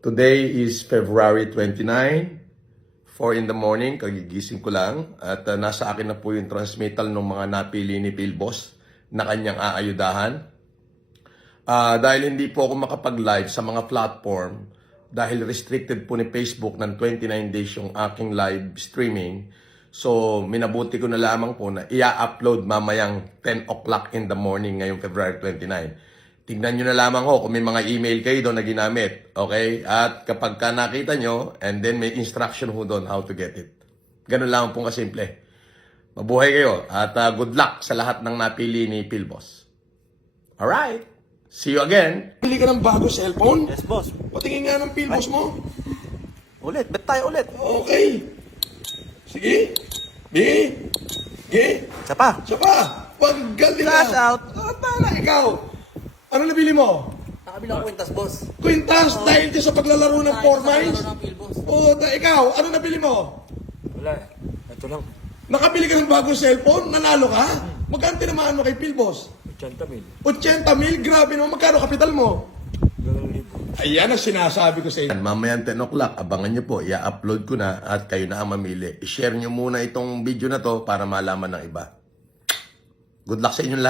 Today is February 29, 4 in the morning, kagigising ko lang. At nasa akin na po yung transmittal ng mga napili ni Philboss na kanyang aayudahan. Dahil hindi po ako makapag-live sa mga platform, dahil restricted po ni Facebook ng 29 days yung aking live streaming. So, minabuti ko na lamang po na i-upload mamayang 10 o'clock in the morning ngayong February 29. Tignan nyo na lamang ho kung may mga email kayo doon na ginamit. Okay? At kapag ka nakita nyo, and then may instruction ho doon how to get it. Ganun lang po kasimple. Mabuhay kayo at good luck sa lahat ng napili ni Philboss. Alright. See you again. Pili ka ng bago cellphone? Yes, boss. Patingin nga ng Philboss mo. Ulit, bet tayo ulit. Okay. Sige. Sige. Isa pa. Siya pa. Paggaling Cash out. Tala, ikaw. Ano nabili mo? Nakabili ako kwintas, boss. Quintas, dahil sa paglalaro ng 4 miles? Ng Philboss. O, ikaw, ano nabili mo? Wala. Ito lang. Nakabili ka ng bagong cellphone? Nanalo ka? Magkano tinamaan mo kay Philboss? 80,000. 80,000? Grabe naman. Magkano kapital mo? 2,000. Ayan ang sinasabi ko sa inyo. Mamayang 10 o'clock, abangan nyo po. I-upload ko na at kayo na ang mamili. I-share nyo muna itong video na to para malaman ng iba. Good luck sa inyong lahat.